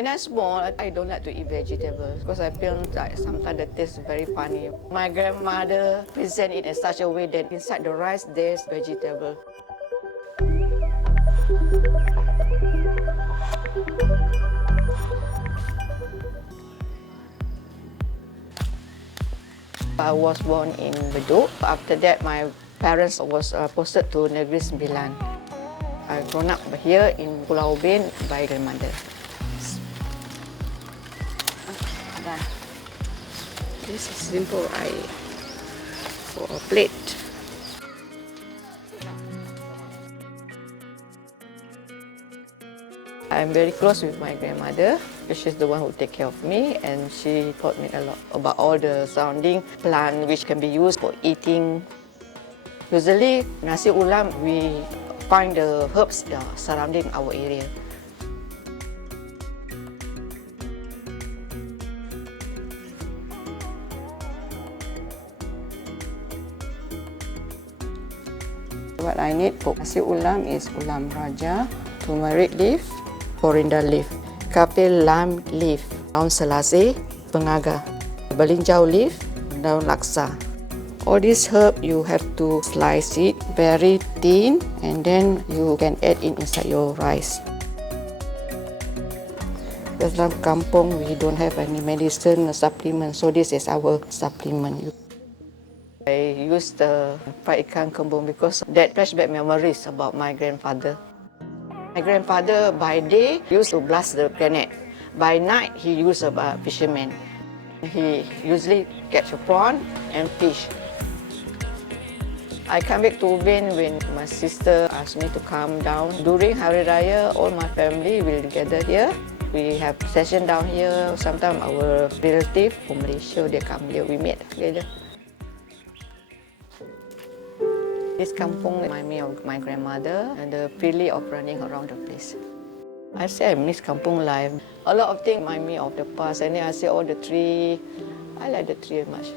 When I was small, I don't like to eat vegetables because I feel like sometimes the taste is very funny. My grandmother present it in such a way that inside the rice there's vegetable. I was born in Bedok. After that, my parents was posted to Negeri Sembilan. I grown up here in Pulau Ubin by grandmother. Done. This is simple for a plate. I'm very close with my grandmother. She's the one who take care of me, and she taught me a lot about all the surrounding plant which can be used for eating. Usually, Nasi Ulam, we find the herbs surrounding our area. What I need for Nasi Ulam is ulam raja, turmeric leaf, coriander leaf, kape lime leaf, daun selasih, pengaga, belinjau leaf, daun laksa. All this herb you have to slice it very thin and then you can add it inside your rice. Because dalam kampung we don't have any medicine or supplement, so this is our supplement. I use the fried ikan kembung because that flashback memories about my grandfather. My grandfather by day used to blast the granite. By night he used a fisherman. He usually catch a prawn and fish. I come back to Ubin when my sister asked me to come down. During Hari Raya, all my family will gather here. We have session down here. Sometimes our relative from Malaysia, they come here. We meet together. This kampung reminds me of my grandmother and the feeling of running around the place. I say I miss kampung life. A lot of things remind me of the past, and then I see all the tree. I like the tree much.